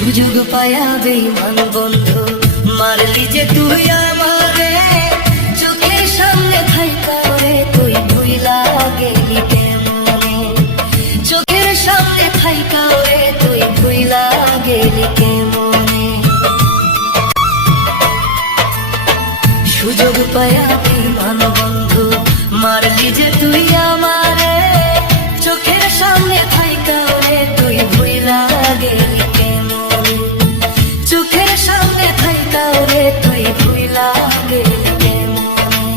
সুযোগ পায়া বেঈমান বন্ধু মারলি যে তুই আমারে, চোখের সামনে থাইকা রে তুই ভুইলা গেলি কেমনে, চোখের সামনে থাইকা রে তুই ভুইলা গেলি কেমনে। সুযোগ পায়া বেঈমান বন্ধু মারলি যে তুই আমারে, চোখের সামনে থাইকা রে তুই ভুইলা গেলি কেমনে, চোখের সামনে থাইকা রে তুই ভুইলা গেলি কেমনে।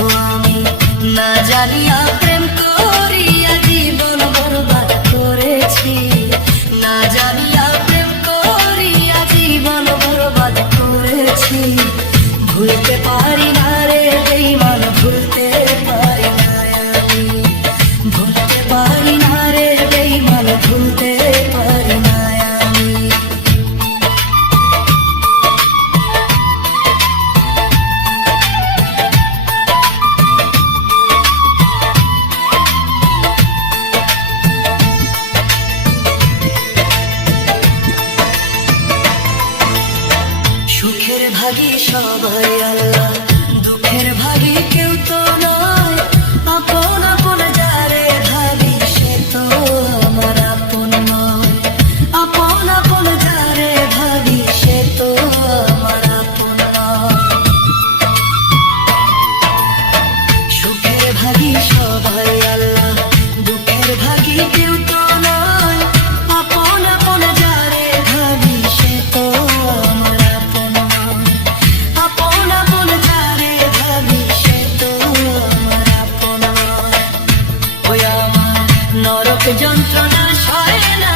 ও আমি না জানিয়া প্রেম করিয়া জীবন বরবাদ করেছি, না জানিয়া প্রেম করিয়া জীবন বরবাদ করেছি। ভুলতে পারি না রে বেঈমান, ভুলতে পারি না আমি, ভুলতে পারি না রে বেঈমান, ভুলতে পারি না আমি। সুখের ভাগী সবাই আল্লাহ, দুঃখের ভাগী কেউ তো নয়, আপন আপন যারে ভাবি সে তো আমার আপন নয়, আপন আপন যারে ভাবি সে তো আমার আপন নয়। সুখের ভাগী সবাই আল্লাহ, দুঃখের ভাগী কেউ তো নয়, আপন আপন যারে ভাবি সে তো আমার আপন নয়, আপন আপন যারে ভাবি সে তো আমার আপন নয়। ওই আমার নরক যন্ত্রণা সয় না